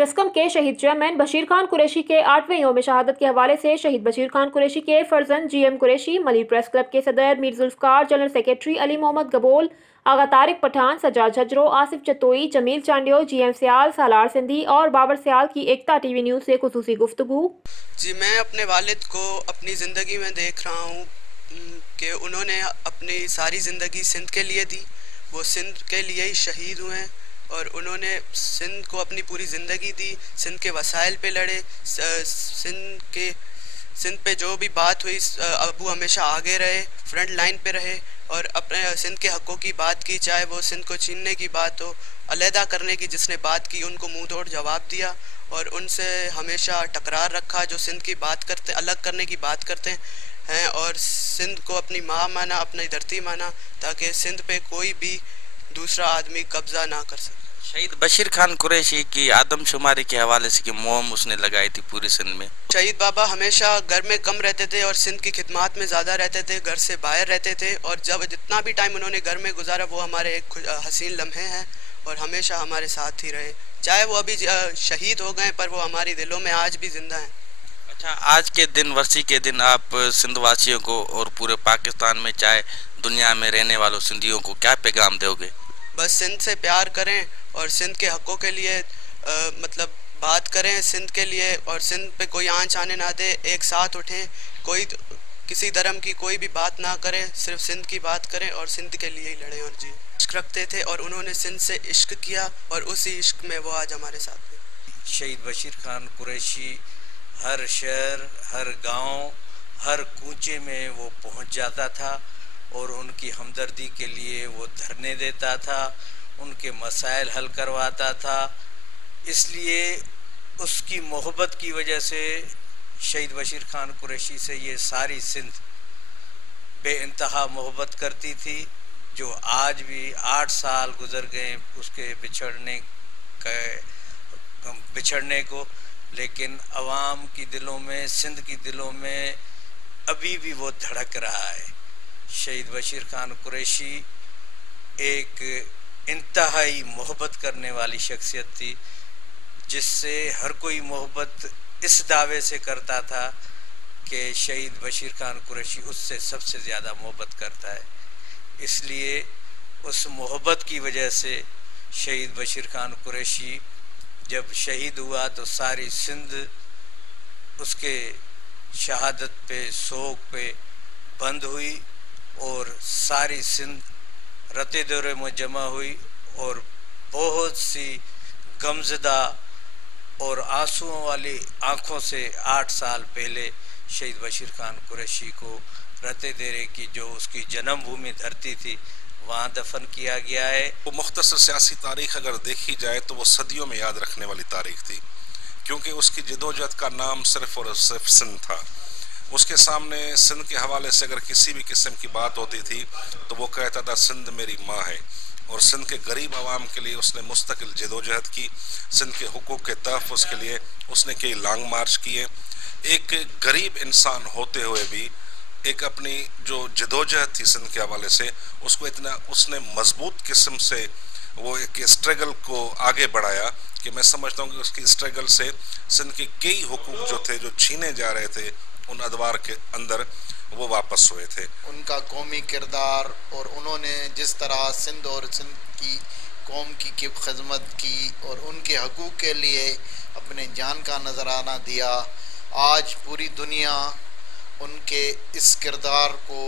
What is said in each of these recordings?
जस्कम के शहीद चेयरमैन बशीर खान कुरैशी के 8वें यौम शहादत के हवाले से शहीद बशीर खान कुरैशी के फर्जंद GM Qureshi, Malir press club के सदर मीर जुल्फकार, जनरल सेक्रेटरी अली मोहम्मद गबोल, आगा तारिक पठान, सज्जाद झज्जरो, आसिफ चतोई, जमील चांडियो, GM सियाल, सालार सिंधी और बाबर सियाल की एकता TV न्यूज़ से खुसूसी गुफ्तगू। जी, मैं अपने वालिद को अपनी ज़िंदगी में देख रहा हूँ कि उन्होंने अपनी सारी ज़िंदगी सिंध के लिए दी। वो सिंध के लिए ही शहीद हुए हैं और उन्होंने सिंध को अपनी पूरी ज़िंदगी दी। सिंध के वसाइल पे लड़े, सिंध पे जो भी बात हुई अबू हमेशा आगे रहे, फ्रंट लाइन पे रहे और अपने सिंध के हक़ों की बात की, चाहे वो सिंध को छीनने की बात हो, अलहदा करने की जिसने बात की उनको मुंह तोड़ जवाब दिया और उनसे हमेशा टकरार रखा जो सिंध की बात करते, अलग करने की बात करते हैं और सिंध को अपनी माँ माना, अपनी धरती माना ताकि सिंध पे कोई भी दूसरा आदमी कब्जा ना कर सके। शहीद बशीर खान कुरैशी की आदमशुमारी के हवाले से कि मुहिम उसने लगाई थी पूरी सिंध में। शहीद बाबा हमेशा घर में कम रहते थे और सिंध की खिदमत में ज़्यादा रहते थे, घर से बाहर रहते थे और जब जितना भी टाइम उन्होंने घर में गुजारा वो हमारे एक हसीन लम्हे हैं और हमेशा हमारे साथ ही रहे। चाहे वो अभी शहीद हो गए पर वो हमारी दिलों में आज भी जिंदा हैं। अच्छा, आज के दिन, वर्सी के दिन आप सिंध वासियों को और पूरे पाकिस्तान में चाहे दुनिया में रहने वालों सिंधियों को क्या पैगाम दोगे? बस सिंध से प्यार करें और सिंध के हक़ों के लिए मतलब बात करें सिंध के लिए और सिंध पे कोई आंच आने ना दे। एक साथ उठें, कोई किसी धर्म की कोई भी बात ना करें, सिर्फ सिंध की बात करें और सिंध के लिए ही लड़ें। और जी, इश्क रखते थे और उन्होंने सिंध से इश्क किया और उसी इश्क में वो आज हमारे साथ हैं। शहीद बशीर खान कुरैशी हर शहर, हर गांव, हर कूचे में वो पहुंच जाता था और उनकी हमदर्दी के लिए वो धरने देता था, उनके मसाइल हल करवाता था। इसलिए उसकी मोहब्बत की वजह से शहीद बशीर खान कुरैशी से ये सारी सिंध बेइंतहा मोहब्बत करती थी। जो आज भी 8 साल गुजर गए उसके बिछड़ने को, लेकिन अवाम की दिलों में, सिंध की दिलों में अभी भी वो धड़क रहा है। शहीद बशीर खान कुरैशी एक इंतहाई मोहब्बत करने वाली शख्सियत थी जिससे हर कोई मोहब्बत इस दावे से करता था कि शहीद बशीर खान कुरैशी उससे सबसे ज़्यादा मोहब्बत करता है। इसलिए उस मोहब्बत की वजह से शहीद बशीर खान कुरैशी जब शहीद हुआ तो सारी सिंध उसके शहादत पे, सोग पे बंद हुई और सारी सिंध रते दौरे में जमा हुई और बहुत सी गमज़दा और आंसुओं वाली आँखों से 8 साल पहले शहीद बशीर खान कुरैशी को रते दौरे की जो उसकी जन्मभूमि धरती थी वहाँ दफन किया गया है। वो मुख्तसर सियासी तारीख अगर देखी जाए तो वो सदियों में याद रखने वाली तारीख थी, क्योंकि उसकी जदोजहद का नाम सिर्फ और सिर्फ सिंध था। उसके सामने सिंध के हवाले से अगर किसी भी किस्म की बात होती थी तो वो कहता था सिंध मेरी माँ है और सिंध के गरीब आवाम के लिए उसने मुस्तकिल जदोजहद की। सिंध के हुकूक के तहफ़्फ़ुज़ के लिए उसने कई लॉन्ग मार्च किए। एक गरीब इंसान होते हुए भी एक अपनी जो जदोजहद थी सिंध के हवाले से उसको इतना उसने मजबूत किस्म से वो एक स्ट्रगल को आगे बढ़ाया कि मैं समझता हूँ कि उसकी स्ट्रगल से सिंध के कई हुकूक जो थे, जो छीने जा रहे थे उन अदवार के अंदर, वो वापस हुए थे। उनका कौमी किरदार और उन्होंने जिस तरह सिंध और सिंध की कौम की खिदमत की और उनके हकूक़ के लिए अपने जान का नजराना दिया, आज पूरी दुनिया उनके इस किरदार को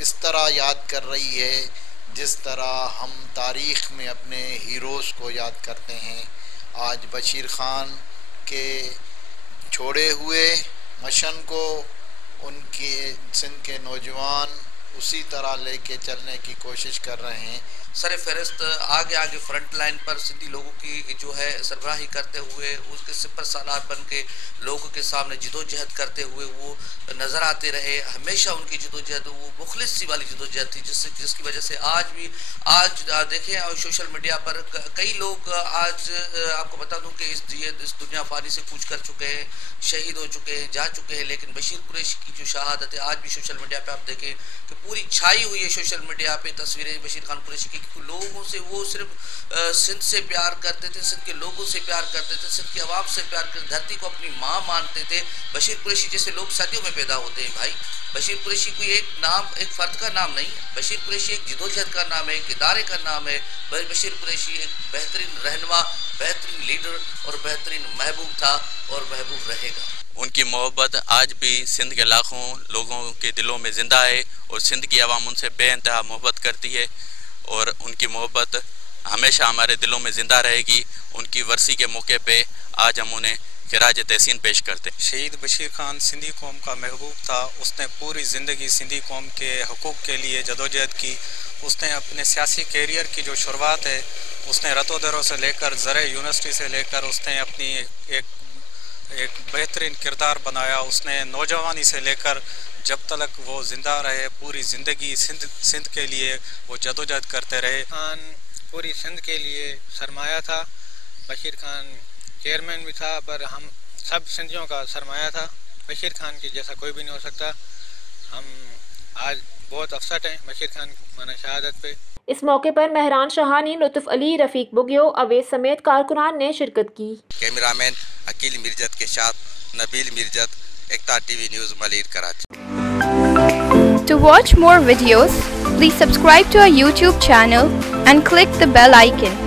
इस तरह याद कर रही है जिस तरह हम तारीख़ में अपने हीरोज़ को याद करते हैं। आज बशीर खान के छोड़े हुए मिशन को उनके सिंध के नौजवान उसी तरह लेके चलने की कोशिश कर रहे हैं। सर फहरिस्त आगे आगे फ्रंट लाइन पर सिंधी लोगों की जो है सरबराही करते हुए उसके सिपर सालार बन के लोगों के सामने जदोजहद करते हुए वो नज़र आते रहे। हमेशा उनकी जदोजहद वो मुखलिस सी वाली जदोजहद थी जिसकी वजह से आज देखें सोशल मीडिया पर कई लोग आज आपको बता दूं कि इस दुनिया फानी से कूच कर चुके हैं, शहीद हो चुके हैं, जा चुके हैं, लेकिन बशीर कुरैशी की जो शहादत है आज भी सोशल मीडिया पर आप देखें कि पूरी छाई हुई है सोशल मीडिया पे तस्वीरें बशीर खान कुरैशी की। लोगों से वो सिर्फ सिंध से प्यार करते थे, सिंध के लोगों से प्यार करते थे, सिंध की आवाम से प्यार करते, धरती को अपनी माँ मानते थे। बशीर कुरैशी जैसे लोग सदियों में पैदा होते हैं भाई। बशीर कुरैशी कोई एक नाम, एक फ़र्द का नाम नहीं है। बशीर कुरैशी एक जिदोजहद का नाम है, एक इदारे का नाम है। बशीर कुरैशी एक बेहतरीन रहनुमा, बेहतरीन लीडर और बेहतरीन महबूब था और महबूब रहेगा। उनकी मोहब्बत आज भी सिंध के लाखों लोगों के दिलों में ज़िंदा है और सिंध की आवाम उनसे बेइंतहा मोहब्बत करती है और उनकी मोहब्बत हमेशा हमारे दिलों में ज़िंदा रहेगी। उनकी वर्सी के मौके पे आज हम उन्हें खिराज तहसीन पेश करते हैं। शहीद बशीर खान सिंधी कौम का महबूब था। उसने पूरी ज़िंदगी सिंधी कौम के हकूक़ के लिए जदोजहद की। उसने अपने सियासी कैरियर की जो शुरुआत है उसने रतोदरों से लेकर ज़रे यूनिवर्सिटी से लेकर उसने अपनी एक बेहतरीन किरदार बनाया। उसने नौजवानी से लेकर जब तक वो ज़िंदा रहे पूरी ज़िंदगी सिंध के लिए वो जदोजहद करते रहे। खान पूरी सिंध के लिए सरमाया था। बशीर खान चेयरमैन भी था, पर हम सब सिंधियों का सरमाया था। बशीर खान की जैसा कोई भी नहीं हो सकता। हम आज बहुत अफसट हैं बशीर खान माना शहादत पे। इस मौके पर महरान शहानी, लुत्फ अली, रफीक बुगियो, अवेज समेत कारकुनान ने शिरकत की। कैमरामैन अकील मिर्जत के साथ Nabeel Mirzat, Ekta TV news Malir Karachi. To watch more videos, please subscribe to our YouTube channel and click the bell icon.